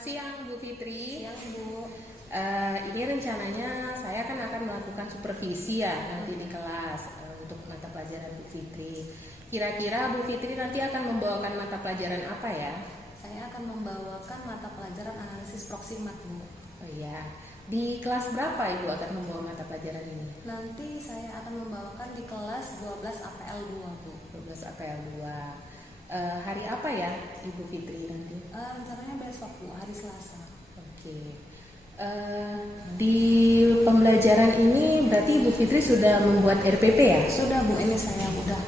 Selamat siang Bu Fitri. Siang Bu. Ini rencananya saya akan melakukan supervisi ya nanti di kelas untuk mata pelajaran Bu Fitri. Kira-kira Bu Fitri nanti akan membawakan mata pelajaran apa ya? Saya akan membawakan mata pelajaran analisis proximat Bu. Oh iya. Di kelas berapa Ibu akan membawa mata pelajaran ini? Nanti saya akan membawakan di kelas 12 APL 2 Bu. 12 APL 2. Hari apa ya Ibu Fitri nanti? Rencananya besok Bu, hari Selasa. Oke. Di pembelajaran ini berarti Ibu Fitri sudah membuat RPP ya? Sudah Bu, ini saya sudah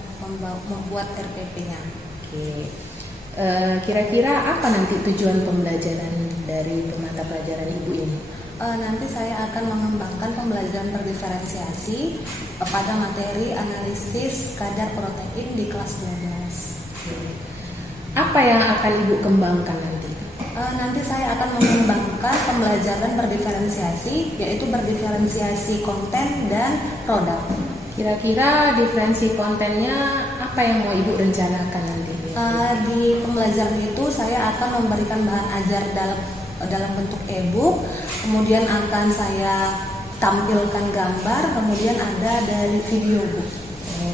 membuat RPP-nya. Oke. Kira-kira apa nanti tujuan pembelajaran dari mata pelajaran Ibu ini? Nanti saya akan mengembangkan pembelajaran berdiferensiasi pada materi analisis kadar protein di kelas 12. Apa yang akan Ibu kembangkan nanti? Nanti saya akan mengembangkan pembelajaran berdiferensiasi, yaitu berdiferensiasi konten dan produk. Kira-kira diferensi kontennya apa yang mau Ibu rencanakan nanti? Di pembelajaran itu saya akan memberikan bahan ajar dalam bentuk e-book, kemudian akan saya tampilkan gambar, kemudian ada dari video Bu.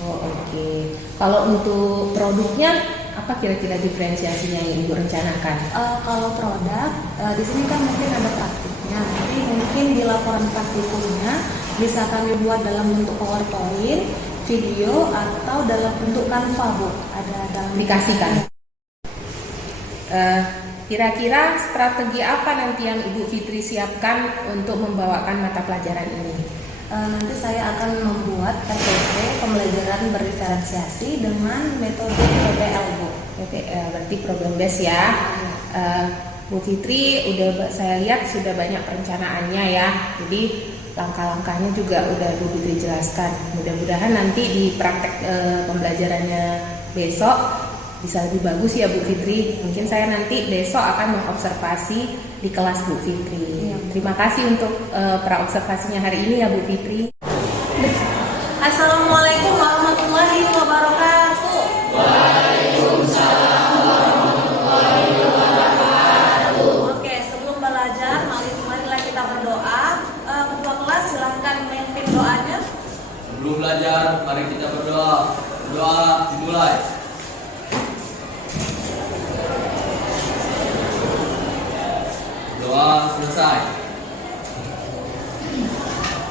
Oh, oke. Kalau untuk produknya apa kira-kira diferensiasinya yang Ibu rencanakan? Kalau produk di sini kan mungkin ada praktiknya. Nanti mungkin di laporan praktikumnya bisa kami buat dalam bentuk PowerPoint, video atau dalam bentuk Canva Bu. Ada dalam Aplikasikan. Kira-kira strategi apa nanti yang Ibu Fitri siapkan untuk membawakan mata pelajaran ini? Nanti saya akan membuat RPP pembelajaran berdiferensiasi dengan metode PPL Bu. PPL berarti problem base ya. Bu Fitri udah saya lihat sudah banyak perencanaannya ya. Jadi langkah-langkahnya juga udah Bu Fitri jelaskan. Mudah-mudahan nanti di praktek pembelajarannya besok bisa lebih bagus ya Bu Fitri. Mungkin saya nanti besok akan mengobservasi di kelas Bu Fitri. Terima kasih untuk praobservasinya hari ini ya Bu Fitri. Assalamualaikum warahmatullahi wabarakatuh. Waalaikumsalam warahmatullahi wabarakatuh. Oke, sebelum belajar, marilah kita berdoa. Ketua kelas silahkan memimpin doanya. Sebelum belajar, mari kita berdoa. Doa dimulai. Doa selesai.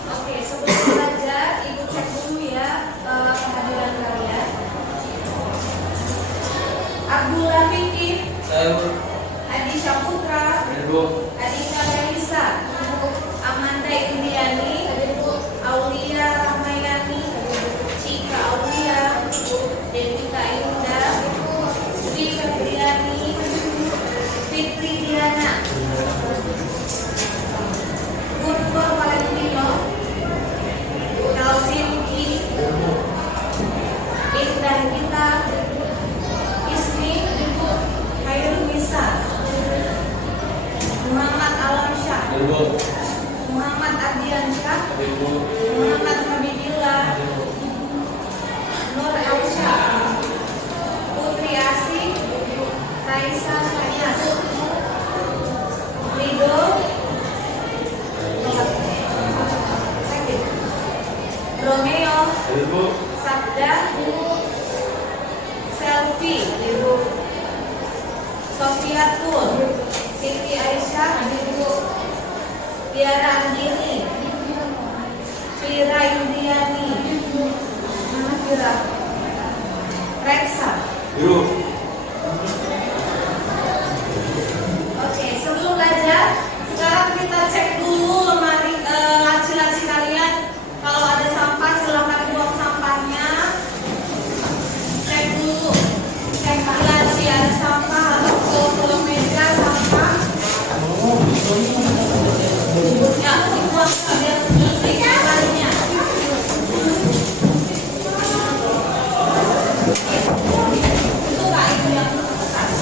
Oke, sebelum belajar, Ibu cek dulu ya kehadiran kalian. Abdullah Fikri, Saya Adi Syaputra, berdua. Adita Raisa, Amanda Indiani, Aulia Rahmayani, Cika Aulia, Devika Indah, Dwi Febriani, Fitri Diana, Guntur Valentino, Helsinki, Indah Gita, Ismi, Khairul Nisa, Muhammad Alamsyah, Berdua. Muhammad Ardiansyah, Berdua. Muhammad Habibillah, Nur Elsyah, Putri Asih, Raisa Hayas, Rido, Romeo, Berdua. Sabda, Selfie, Sofiatul, Siti Aisyah, Tiara Andini, Fira Indiani, mana Fira? Reksa. Berdua. Oke, sebelum belajar, sekarang kita cek dulu lemari laci-laci kalian. Kalau ada sampah silakan buang sampahnya. Cek dulu, cek laci ada sampah atau ke meja sampah. Ya, dibuang biar bersih kembalinya. Itu kak itu yang bekas.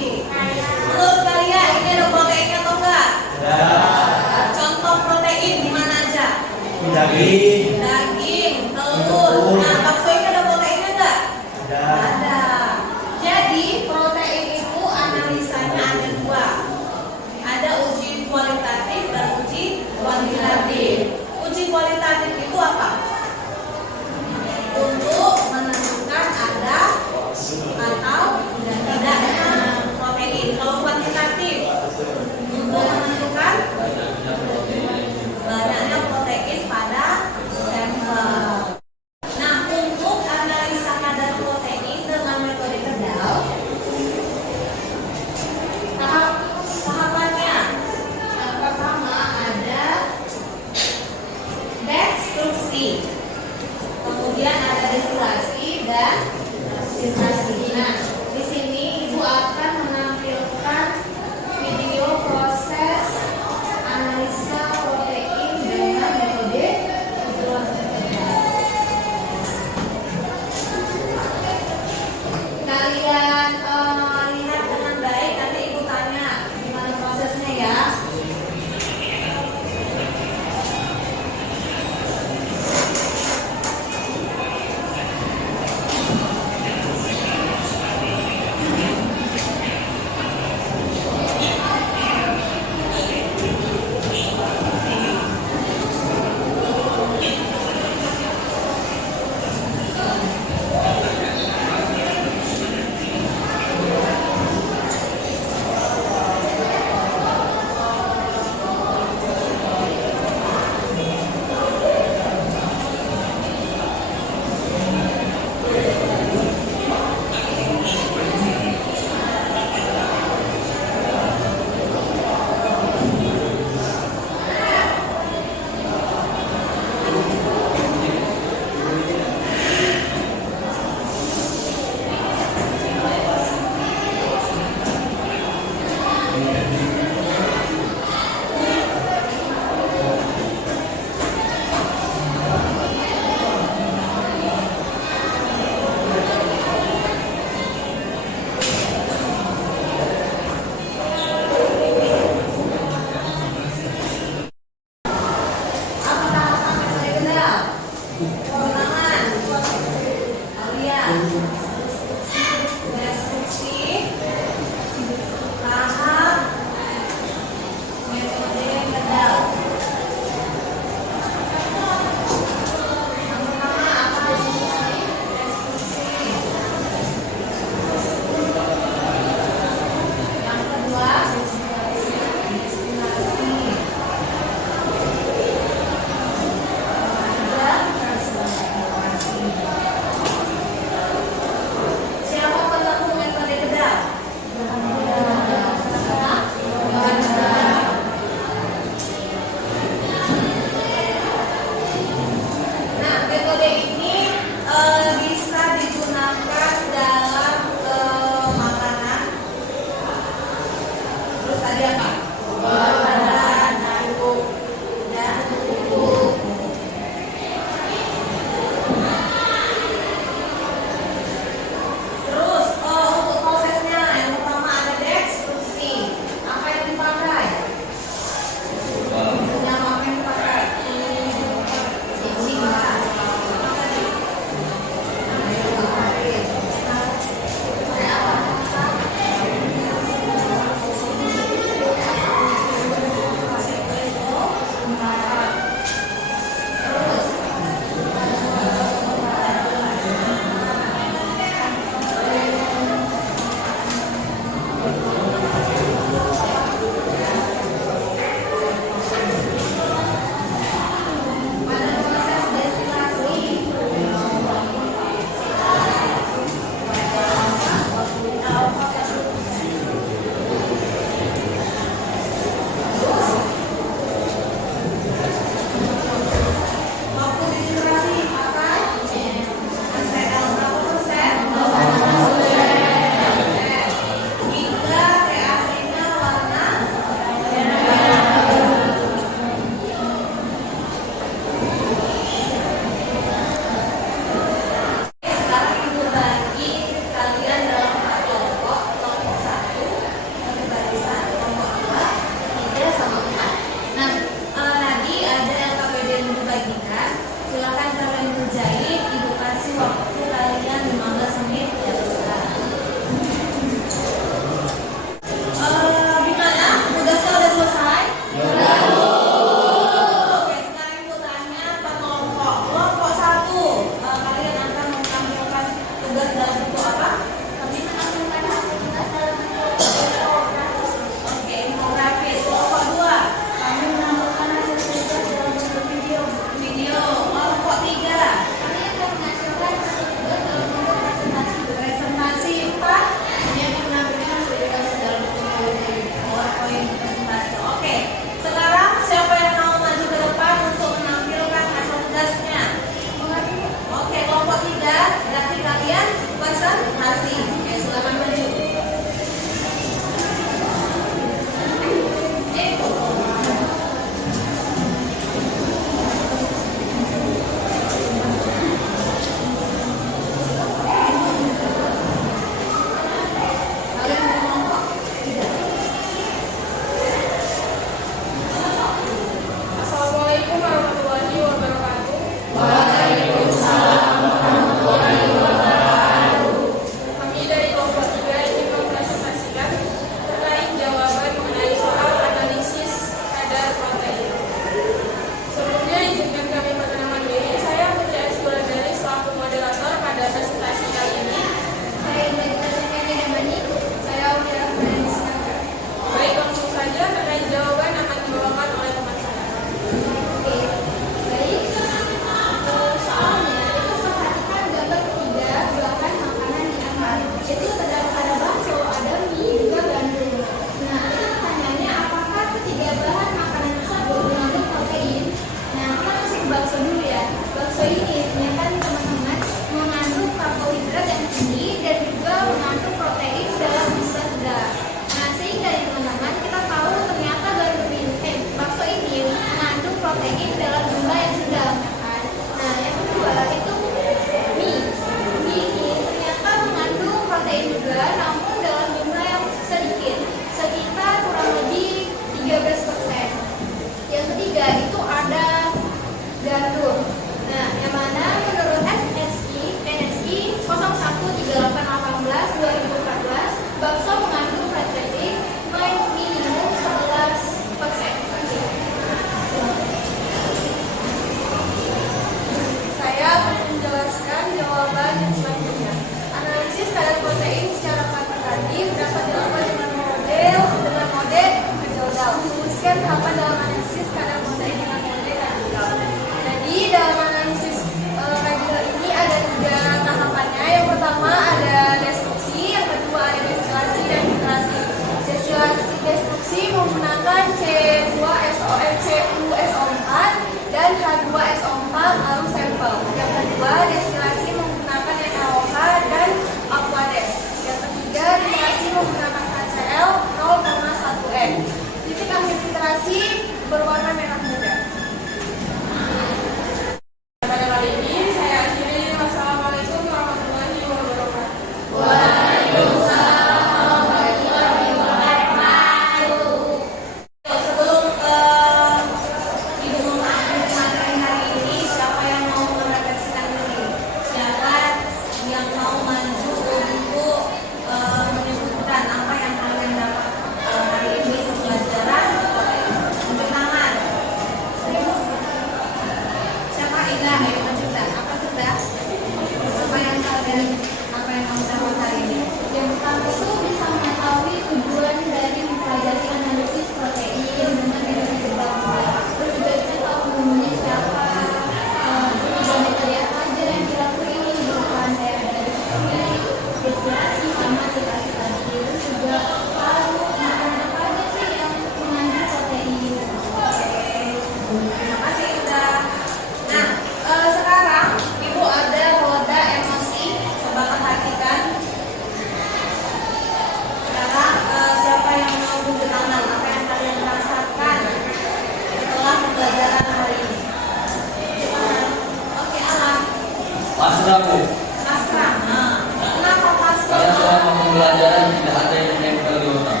tidak ada yang menempel di otak.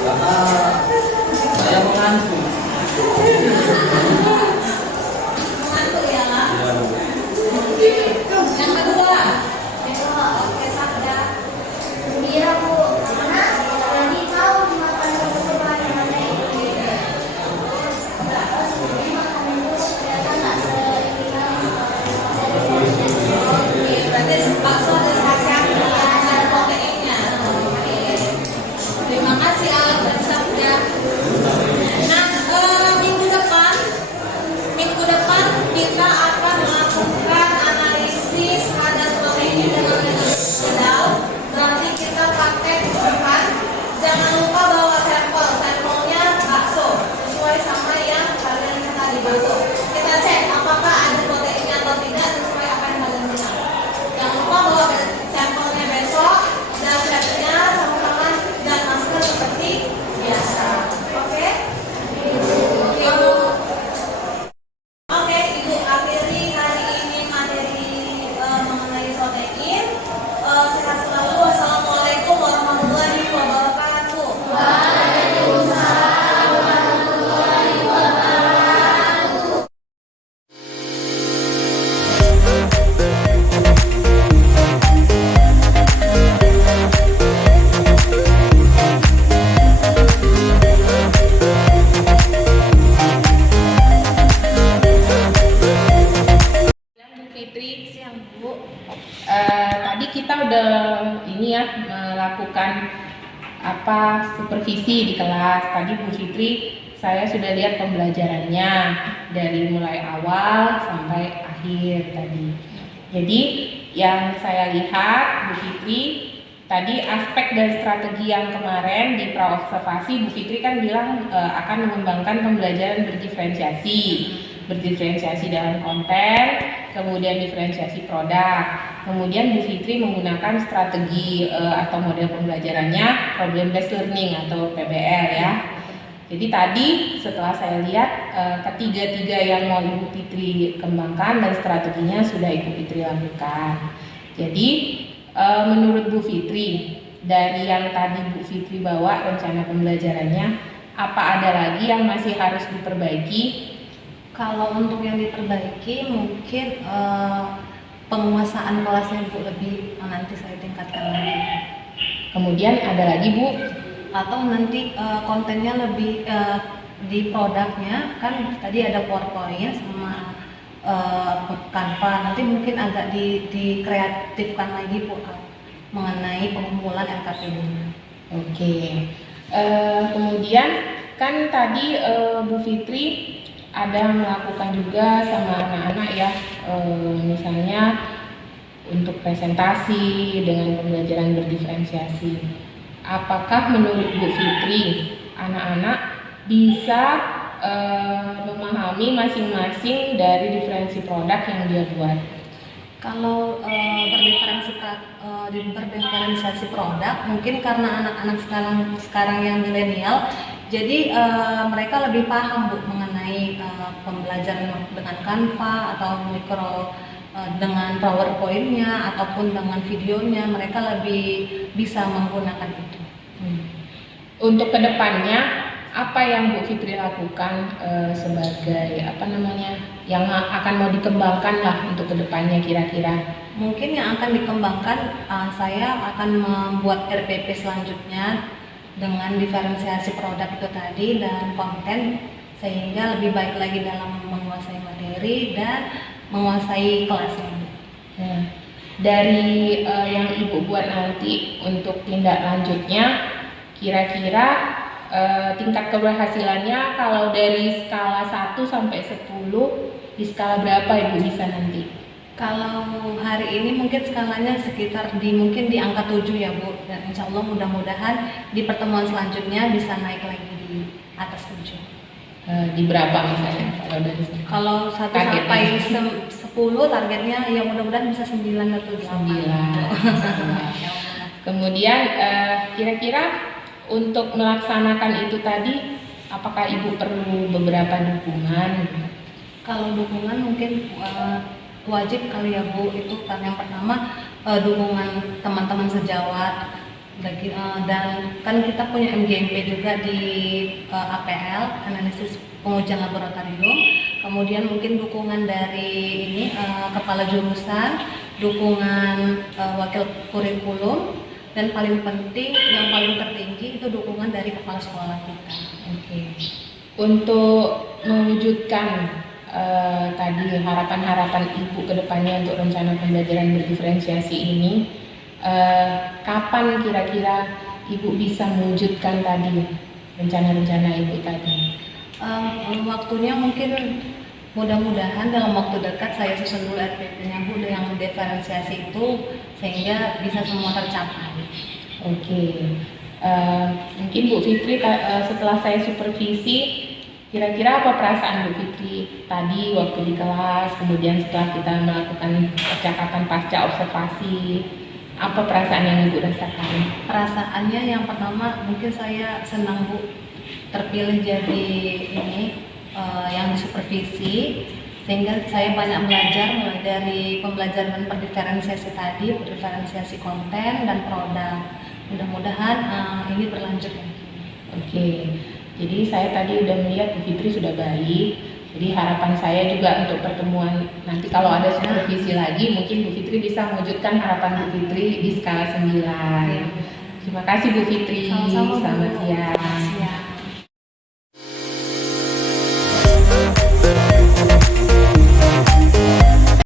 Karena saya mengantuk. Mengantuk ya lah. Ya, Bu. Yang kedua, oke Sabda. Iya Bu, karena jadi tahu makan kesukaan mana itu. Makan dulu ternyata nggak Oke, berarti bakso ada sehat-sehatnya, ada proteinnya. Oke. Terima kasih Al dan Sabda. Nah, minggu depan kita akan melakukan analisis kadar protein dengan metode modal. Berarti kita pakai bahan. Jangan lupa bawa sampelnya bakso sesuai sama yang kalian tadi bakso. Kita cek apakah ada proteinnya atau tidak sesuai apa yang kalian bilang. Jangan lupa bawa sampelnya besok dan swabnya, sarung tangan dan masker seperti biasa. Oke? Oke, Bu. Oke, Ibu akhiri hari ini materi mengenai protein. Sehat selalu. Wassalamualaikum warahmatullahi wabarakatuh. Bu Fitri, siang Bu. Tadi kita udah ini ya melakukan supervisi di kelas. Tadi Bu Fitri saya sudah lihat pembelajarannya dari mulai awal sampai akhir tadi. Jadi yang saya lihat Bu Fitri tadi aspek dan strategi yang kemarin di praobservasi Bu Fitri kan bilang akan mengembangkan pembelajaran berdiferensiasi dalam konten, kemudian diferensiasi produk. Kemudian Bu Fitri menggunakan strategi atau model pembelajarannya problem based learning atau PBL ya. Jadi tadi setelah saya lihat ketiga-tiga yang mau Ibu Fitri kembangkan dan strateginya sudah Ibu Fitri lakukan. Jadi menurut Bu Fitri dari yang tadi Bu Fitri bawa rencana pembelajarannya, apa ada lagi yang masih harus diperbaiki? Kalau untuk yang diperbaiki mungkin penguasaan kelasnya Bu lebih nanti saya tingkatkan lagi. Kemudian ada lagi Bu? Atau nanti kontennya lebih di produknya kan tadi ada PowerPoint sama Canva, nanti mungkin agak dikreatifkan lagi Bu mengenai pengumpulan LKPD. Oke. Kemudian kan tadi Bu Fitri ada melakukan juga sama anak-anak ya, misalnya untuk presentasi dengan pembelajaran berdiferensiasi. Apakah menurut Bu Fitri anak-anak bisa memahami masing-masing dari diferensi produk yang dia buat? Kalau berdiferensiasi produk, mungkin karena anak-anak sekarang yang milenial, jadi mereka lebih paham Bu mengenai pembelajaran dengan Canva atau dengan PowerPoint-nya ataupun dengan videonya, mereka lebih bisa menggunakan itu. Untuk kedepannya apa yang Bu Fitri lakukan sebagai yang akan mau dikembangkan lah untuk kedepannya kira-kira? Mungkin yang akan dikembangkan, saya akan membuat RPP selanjutnya dengan diferensiasi produk itu tadi dan konten, sehingga lebih baik lagi dalam menguasai materi dan menguasai kelasnya. Dari yang Ibu buat nanti untuk tindak lanjutnya, kira-kira tingkat keberhasilannya kalau dari skala 1 sampai 10 di skala berapa Ibu bisa nanti? Kalau hari ini mungkin skalanya sekitar mungkin di angka 7 ya Bu, dan insya Allah mudah-mudahan di pertemuan selanjutnya bisa naik lagi di atas 7. Di berapa misalnya kalau dari Kalau 1 sampai 10 targetnya ya mudah-mudahan bisa 9 atau 8. Kemudian kira-kira untuk melaksanakan itu tadi, apakah Ibu perlu beberapa dukungan? Kalau dukungan mungkin wajib kali ya Bu, itu kan yang pertama dukungan teman-teman sejawat dan kan kita punya MGMP juga di APL, analisis pengujian laboratorium. Kemudian mungkin dukungan dari ini kepala jurusan, dukungan wakil kurikulum, dan paling penting yang paling tertinggi itu dukungan dari kepala sekolah kita. Oke. Untuk mewujudkan tadi harapan-harapan Ibu ke depannya untuk rencana pembelajaran berdiferensiasi ini, kapan kira-kira Ibu bisa mewujudkan tadi rencana-rencana Ibu tadi? Waktunya mungkin mudah-mudahan dalam waktu dekat saya susun dulu RPP-nya Bu yang diferensiasi itu sehingga bisa semua tercapai. Oke. Mungkin Bu Fitri setelah saya supervisi, kira-kira apa perasaan Bu Fitri tadi waktu di kelas, kemudian setelah kita melakukan percakapan pasca observasi, apa perasaan yang Ibu rasakan? Perasaannya yang pertama mungkin saya senang Bu terpilih jadi ini yang disupervisi, sehingga saya banyak belajar mulai dari pembelajaran perdiferensiasi tadi, perdiferensiasi konten dan produk. Mudah-mudahan ini berlanjut. Oke. Jadi saya tadi udah melihat Bu Fitri sudah baik. Jadi harapan saya juga untuk pertemuan nanti kalau ada supervisi lagi, mungkin Bu Fitri bisa mewujudkan harapan Bu Fitri di skala 9. Terima kasih Bu Fitri. Sama-sama, Bu. Selamat siang.